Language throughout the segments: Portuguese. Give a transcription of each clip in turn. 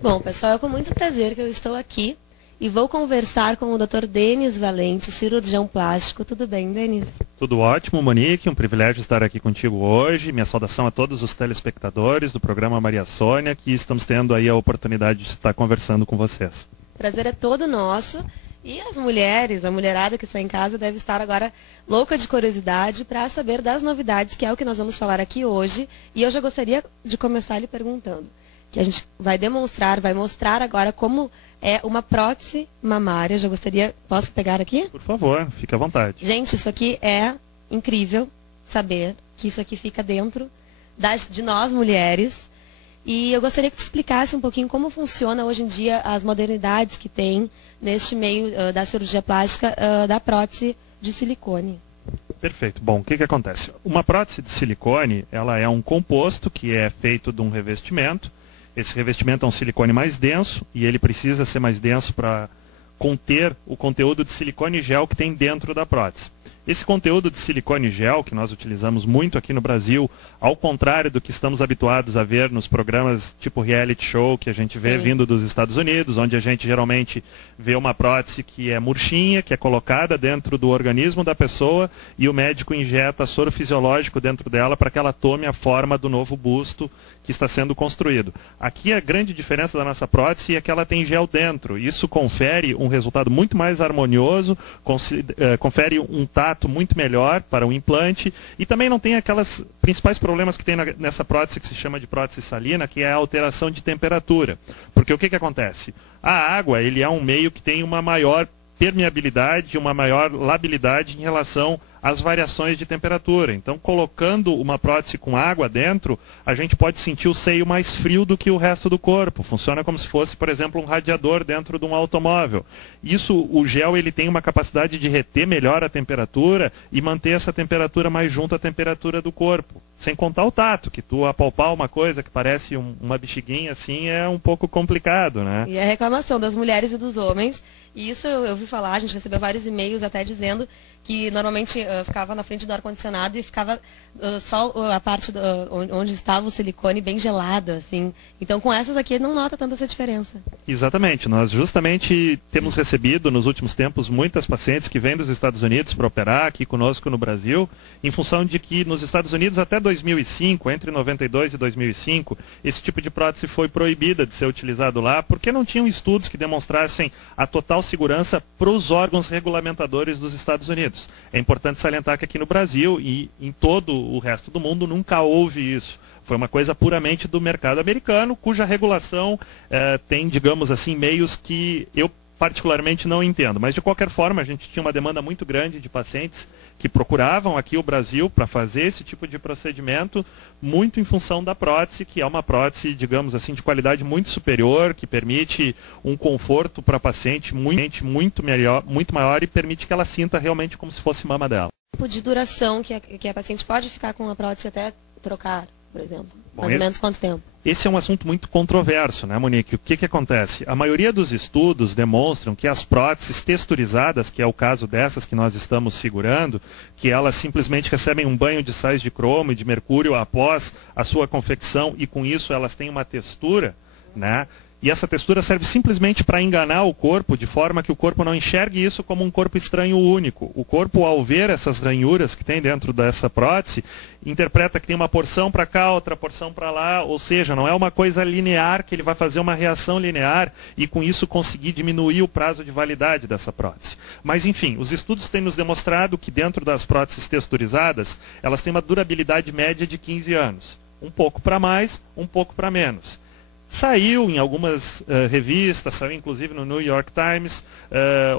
Bom, pessoal, é com muito prazer que eu estou aqui e vou conversar com o Dr. Denis Valente, cirurgião plástico. Tudo bem, Denis? Tudo ótimo, Monique. Um privilégio estar aqui contigo hoje. Minha saudação a todos os telespectadores do programa Maria Sônia, que estamos tendo aí a oportunidade de estar conversando com vocês. O prazer é todo nosso. E as mulheres, a mulherada que está em casa deve estar agora louca de curiosidade para saber das novidades, que é o que nós vamos falar aqui hoje. E eu já gostaria de começar lhe perguntando, que a gente vai mostrar agora como é uma prótese mamária. Já gostaria, posso pegar aqui? Por favor, fique à vontade. Gente, isso aqui é incrível saber que isso aqui fica dentro de nós mulheres. E eu gostaria que tu explicasse um pouquinho como funciona hoje em dia as modernidades que tem neste meio da cirurgia plástica da prótese de silicone. Perfeito. Bom, o que acontece? Uma prótese de silicone, ela é um composto que é feito de um revestimento. Esse revestimento é um silicone mais denso e ele precisa ser mais denso para conter o conteúdo de silicone gel que tem dentro da prótese. Esse conteúdo de silicone gel, que nós utilizamos muito aqui no Brasil, ao contrário do que estamos habituados a ver nos programas tipo reality show que a gente vê vindo dos Estados Unidos, onde a gente geralmente vê uma prótese que é murchinha, que é colocada dentro do organismo da pessoa e o médico injeta soro fisiológico dentro dela para que ela tome a forma do novo busto que está sendo construído. Aqui a grande diferença da nossa prótese é que ela tem gel dentro. Isso confere um resultado muito mais harmonioso, confere um tato muito melhor para o implante e também não tem aquelas principais problemas que tem nessa prótese que se chama de prótese salina, que é a alteração de temperatura. Porque o que acontece? A água, ele é um meio que tem uma maior permeabilidade, uma maior labilidade em relação às variações de temperatura. Então, colocando uma prótese com água dentro, a gente pode sentir o seio mais frio do que o resto do corpo. Funciona como se fosse, por exemplo, um radiador dentro de um automóvel. Isso, o gel, ele tem uma capacidade de reter melhor a temperatura e manter essa temperatura mais junto à temperatura do corpo. Sem contar o tato, que tu apalpar uma coisa que parece uma bexiguinha assim é um pouco complicado, né? E a reclamação das mulheres e dos homens. E isso eu ouvi falar, a gente recebeu vários e-mails até dizendo que normalmente ficava na frente do ar-condicionado e ficava só a parte onde estava o silicone bem gelada, assim. Então com essas aqui não nota tanta essa diferença. Exatamente. Nós justamente temos recebido nos últimos tempos muitas pacientes que vêm dos Estados Unidos para operar aqui conosco no Brasil, em função de que nos Estados Unidos até 2005, entre 92 e 2005, esse tipo de prótese foi proibida de ser utilizado lá, porque não tinham estudos que demonstrassem a total segurança para os órgãos regulamentadores dos Estados Unidos. É importante salientar que aqui no Brasil e em todo o resto do mundo nunca houve isso. Foi uma coisa puramente do mercado americano, cuja regulação tem, digamos assim, meios que eu particularmente não entendo. Mas, de qualquer forma, a gente tinha uma demanda muito grande de pacientes que procuravam aqui o Brasil para fazer esse tipo de procedimento, muito em função da prótese, que é uma prótese, digamos assim, de qualidade muito superior, que permite um conforto para a paciente muito maior e permite que ela sinta realmente como se fosse mama dela. O tempo de duração que a paciente pode ficar com a prótese até trocar, por exemplo? Bom, mais ou menos quanto tempo? Esse é um assunto muito controverso, né, Monique? O que acontece? A maioria dos estudos demonstram que as próteses texturizadas, que é o caso dessas que nós estamos segurando, que elas simplesmente recebem um banho de sais de cromo e de mercúrio após a sua confecção e com isso elas têm uma textura, né? E essa textura serve simplesmente para enganar o corpo, de forma que o corpo não enxergue isso como um corpo estranho único. O corpo, ao ver essas ranhuras que tem dentro dessa prótese, interpreta que tem uma porção para cá, outra porção para lá, ou seja, não é uma coisa linear, que ele vai fazer uma reação linear e com isso conseguir diminuir o prazo de validade dessa prótese. Mas enfim, os estudos têm nos demonstrado que dentro das próteses texturizadas, elas têm uma durabilidade média de 15 anos. Um pouco para mais, um pouco para menos. Saiu em algumas revistas, saiu inclusive no New York Times,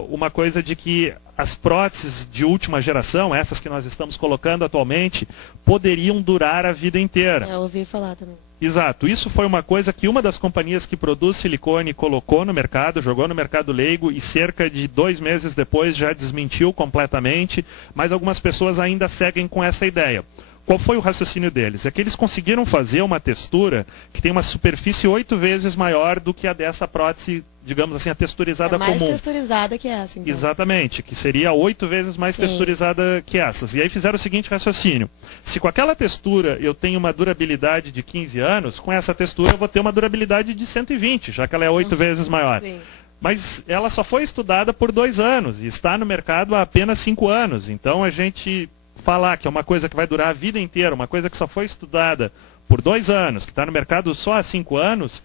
uma coisa de que as próteses de última geração, essas que nós estamos colocando atualmente, poderiam durar a vida inteira. Eu ouvi falar também. Exato. Isso foi uma coisa que uma das companhias que produz silicone colocou no mercado, jogou no mercado leigo e cerca de 2 meses depois já desmentiu completamente, mas algumas pessoas ainda seguem com essa ideia. Qual foi o raciocínio deles? É que eles conseguiram fazer uma textura que tem uma superfície 8 vezes maior do que a dessa prótese digamos assim, a texturizada comum. Mais texturizada que essa, então. Exatamente, que seria 8 vezes mais texturizada que essas. E aí fizeram o seguinte raciocínio: se com aquela textura eu tenho uma durabilidade de 15 anos, com essa textura eu vou ter uma durabilidade de 120, já que ela é 8 vezes maior. Sim. Mas ela só foi estudada por 2 anos e está no mercado há apenas 5 anos. Então a gente falar que é uma coisa que vai durar a vida inteira, uma coisa que só foi estudada por 2 anos, que está no mercado só há 5 anos,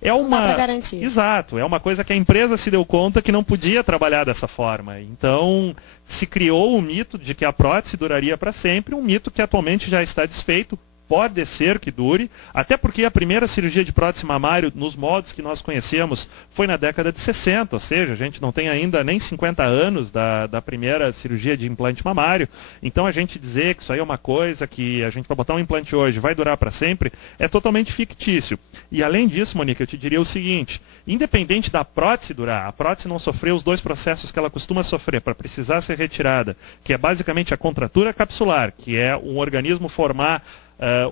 é uma... Não dá pra garantir. Exato, é uma coisa que a empresa se deu conta que não podia trabalhar dessa forma. Então se criou o mito de que a prótese duraria para sempre, um mito que atualmente já está desfeito. Pode ser que dure, até porque a primeira cirurgia de prótese mamário, nos moldes que nós conhecemos, foi na década de 60, ou seja, a gente não tem ainda nem 50 anos da primeira cirurgia de implante mamário. Então a gente dizer que isso aí é uma coisa que a gente vai botar um implante hoje vai durar para sempre, é totalmente fictício. E além disso, Monique, eu te diria o seguinte: independente da prótese durar, a prótese não sofreu os 2 processos que ela costuma sofrer para precisar ser retirada, que é basicamente a contratura capsular, que é um organismo formar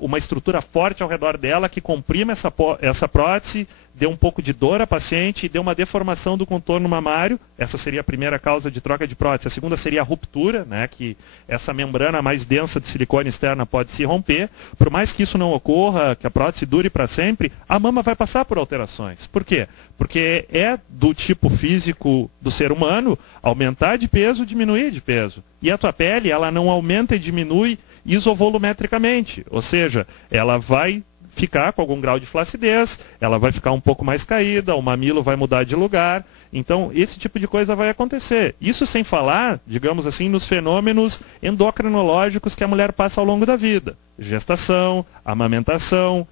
uma estrutura forte ao redor dela que comprime essa prótese, dê um pouco de dor à paciente e dê uma deformação do contorno mamário. Essa seria a primeira causa de troca de prótese. A segunda seria a ruptura, né, que essa membrana mais densa de silicone externa pode se romper. Por mais que isso não ocorra, que a prótese dure para sempre, a mama vai passar por alterações. Por quê? Porque é do tipo físico do ser humano aumentar de peso, diminuir de peso. E a tua pele, ela não aumenta e diminui isovolumetricamente, ou seja, ela vai ficar com algum grau de flacidez, ela vai ficar um pouco mais caída, o mamilo vai mudar de lugar, então esse tipo de coisa vai acontecer. Isso sem falar, digamos assim, nos fenômenos endocrinológicos que a mulher passa ao longo da vida. Gestação, amamentação,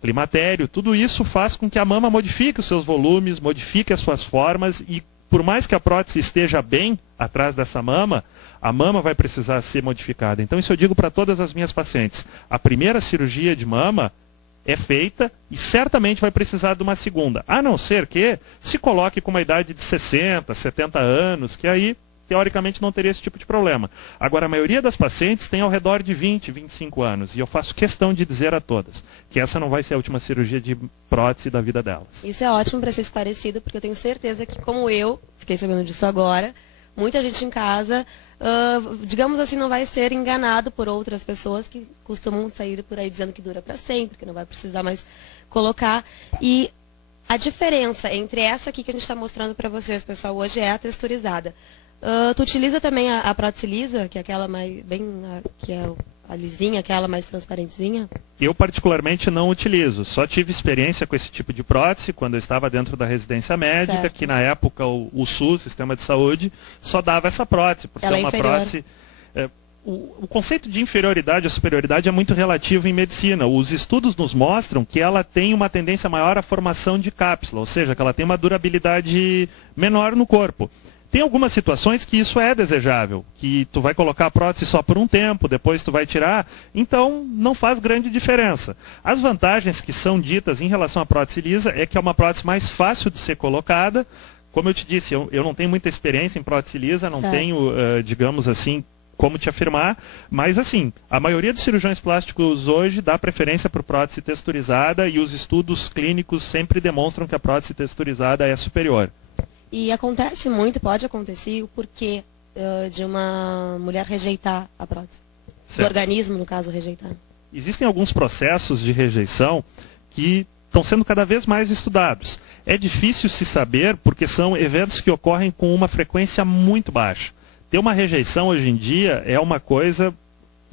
climatério, tudo isso faz com que a mama modifique os seus volumes, modifique as suas formas e por mais que a prótese esteja bem atrás dessa mama, a mama vai precisar ser modificada. Então isso eu digo para todas as minhas pacientes. A primeira cirurgia de mama é feita e certamente vai precisar de uma segunda. A não ser que se coloque com uma idade de 60, 70 anos, que aí teoricamente não teria esse tipo de problema. Agora, a maioria das pacientes tem ao redor de 20, 25 anos. E eu faço questão de dizer a todas que essa não vai ser a última cirurgia de prótese da vida delas. Isso é ótimo para ser esclarecido, porque eu tenho certeza que, como eu, fiquei sabendo disso agora, muita gente em casa, digamos assim, não vai ser enganado por outras pessoas que costumam sair por aí dizendo que dura para sempre, que não vai precisar mais colocar. E a diferença entre essa aqui que a gente está mostrando para vocês, pessoal, hoje é a texturizada. Tu utiliza também a prótese lisa, que é aquela mais que é a lisinha, aquela mais transparentezinha? Eu particularmente não utilizo, só tive experiência com esse tipo de prótese quando eu estava dentro da residência médica, certo, que na época o SUS, Sistema de Saúde, só dava essa prótese, por ser uma prótese... O conceito de inferioridade ou superioridade é muito relativo em medicina. Os estudos nos mostram que ela tem uma tendência maior à formação de cápsula, ou seja, que ela tem uma durabilidade menor no corpo. Tem algumas situações que isso é desejável, que tu vai colocar a prótese só por um tempo, depois tu vai tirar, então não faz grande diferença. As vantagens que são ditas em relação à prótese lisa é que é uma prótese mais fácil de ser colocada. Como eu te disse, eu não tenho muita experiência em prótese lisa, não tenho, digamos assim, como te afirmar, mas assim, a maioria dos cirurgiões plásticos hoje dá preferência por prótese texturizada e os estudos clínicos sempre demonstram que a prótese texturizada é superior. E acontece muito, pode acontecer, o porquê de uma mulher rejeitar a prótese? Certo. Do organismo, no caso, rejeitar. Existem alguns processos de rejeição que estão sendo cada vez mais estudados. É difícil se saber porque são eventos que ocorrem com uma frequência muito baixa. Ter uma rejeição hoje em dia é uma coisa,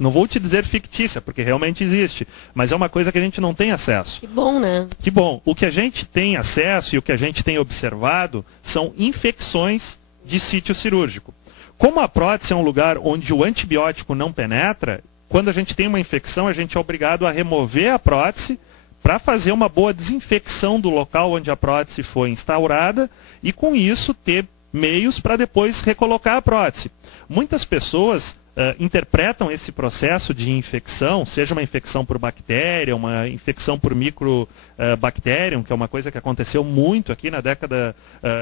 não vou te dizer fictícia, porque realmente existe, mas é uma coisa que a gente não tem acesso. Que bom, né? Que bom. O que a gente tem acesso e o que a gente tem observado são infecções de sítio cirúrgico. Como a prótese é um lugar onde o antibiótico não penetra, quando a gente tem uma infecção, a gente é obrigado a remover a prótese para fazer uma boa desinfecção do local onde a prótese foi instaurada e, com isso, ter meios para depois recolocar a prótese. Muitas pessoas interpretam esse processo de infecção, seja uma infecção por bactéria, uma infecção por microbacterium, que é uma coisa que aconteceu muito aqui na década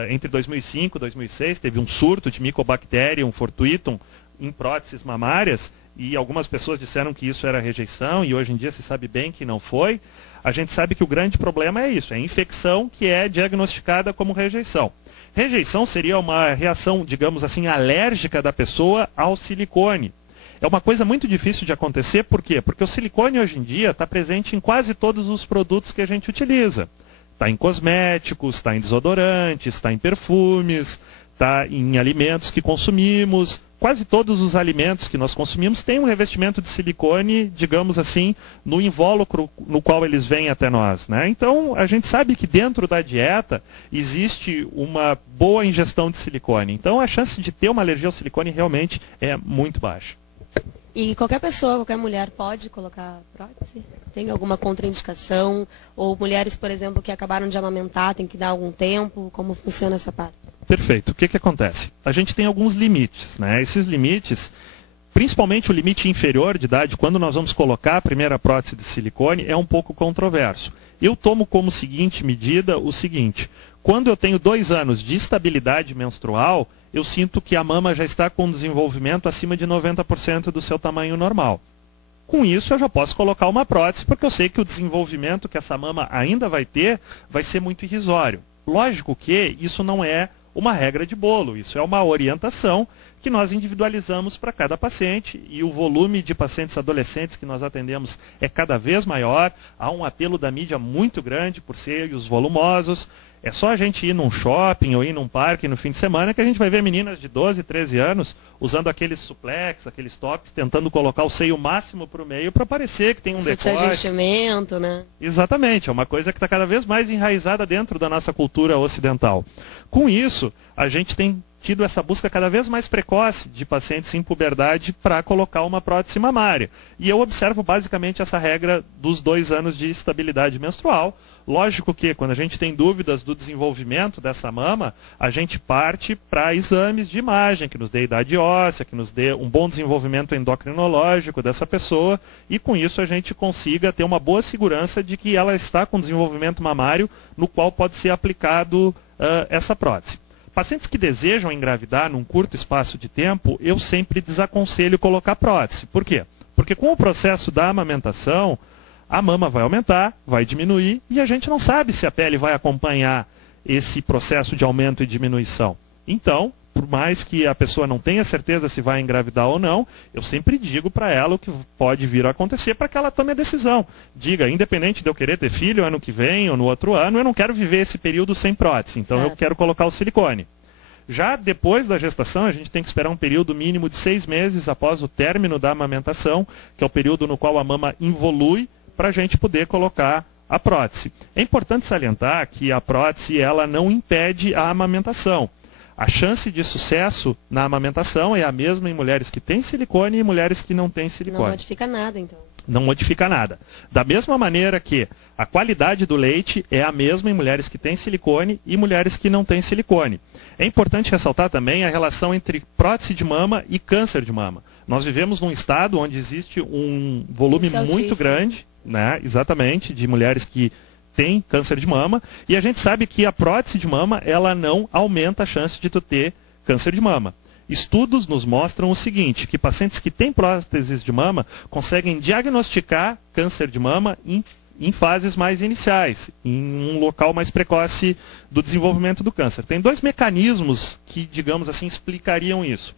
entre 2005 e 2006, teve um surto de Mycobacterium fortuitum em próteses mamárias, e algumas pessoas disseram que isso era rejeição, e hoje em dia se sabe bem que não foi. A gente sabe que o grande problema é isso, é a infecção que é diagnosticada como rejeição. Rejeição seria uma reação, digamos assim, alérgica da pessoa ao silicone. É uma coisa muito difícil de acontecer, por quê? Porque o silicone hoje em dia está presente em quase todos os produtos que a gente utiliza. Está em cosméticos, está em desodorantes, está em perfumes, está em alimentos que consumimos. Quase todos os alimentos que nós consumimos têm um revestimento de silicone, digamos assim, no invólucro no qual eles vêm até nós, né? Então, a gente sabe que dentro da dieta existe uma boa ingestão de silicone. Então, a chance de ter uma alergia ao silicone realmente é muito baixa. E qualquer pessoa, qualquer mulher pode colocar prótese? Tem alguma contraindicação? Ou mulheres, por exemplo, que acabaram de amamentar, tem que dar algum tempo? Como funciona essa parte? Perfeito. O que acontece? A gente tem alguns limites, né? Esses limites, principalmente o limite inferior de idade, quando nós vamos colocar a primeira prótese de silicone, é um pouco controverso. Eu tomo como seguinte medida o seguinte: quando eu tenho 2 anos de estabilidade menstrual, eu sinto que a mama já está com desenvolvimento acima de 90% do seu tamanho normal. Com isso, eu já posso colocar uma prótese, porque eu sei que o desenvolvimento que essa mama ainda vai ter vai ser muito irrisório. Lógico que isso não é uma regra de bolo, isso é uma orientação que nós individualizamos para cada paciente, e o volume de pacientes adolescentes que nós atendemos é cada vez maior. Há um apelo da mídia muito grande por seios volumosos. É só a gente ir num shopping ou ir num parque no fim de semana que a gente vai ver meninas de 12, 13 anos usando aqueles suplex, aqueles tops, tentando colocar o seio máximo para o meio para parecer que tem um decote. De enchimento, né? Exatamente, é uma coisa que está cada vez mais enraizada dentro da nossa cultura ocidental. Com isso, a gente tem tido essa busca cada vez mais precoce de pacientes em puberdade para colocar uma prótese mamária. E eu observo basicamente essa regra dos 2 anos de estabilidade menstrual. Lógico que quando a gente tem dúvidas do desenvolvimento dessa mama, a gente parte para exames de imagem, que nos dê idade óssea, que nos dê um bom desenvolvimento endocrinológico dessa pessoa, e com isso a gente consiga ter uma boa segurança de que ela está com desenvolvimento mamário no qual pode ser aplicado essa prótese. Pacientes que desejam engravidar num curto espaço de tempo, eu sempre desaconselho colocar prótese. Por quê? Porque com o processo da amamentação, a mama vai aumentar, vai diminuir, e a gente não sabe se a pele vai acompanhar esse processo de aumento e diminuição. Então, por mais que a pessoa não tenha certeza se vai engravidar ou não, eu sempre digo para ela o que pode vir a acontecer para que ela tome a decisão. Diga, independente de eu querer ter filho ano que vem ou no outro ano, eu não quero viver esse período sem prótese, então eu quero colocar o silicone. Já depois da gestação, a gente tem que esperar um período mínimo de 6 meses após o término da amamentação, que é o período no qual a mama involui, para a gente poder colocar a prótese. É importante salientar que a prótese ela não impede a amamentação. A chance de sucesso na amamentação é a mesma em mulheres que têm silicone e mulheres que não têm silicone. Não modifica nada, então. Não modifica nada. Da mesma maneira que a qualidade do leite é a mesma em mulheres que têm silicone e mulheres que não têm silicone. É importante ressaltar também a relação entre prótese de mama e câncer de mama. Nós vivemos num estado onde existe um volume muito grande, né, exatamente, de mulheres que tem câncer de mama, e a gente sabe que a prótese de mama ela não aumenta a chance de tu ter câncer de mama. Estudos nos mostram o seguinte, que pacientes que têm próteses de mama conseguem diagnosticar câncer de mama em fases mais iniciais, em um local mais precoce do desenvolvimento do câncer. Tem 2 mecanismos que, digamos assim, explicariam isso.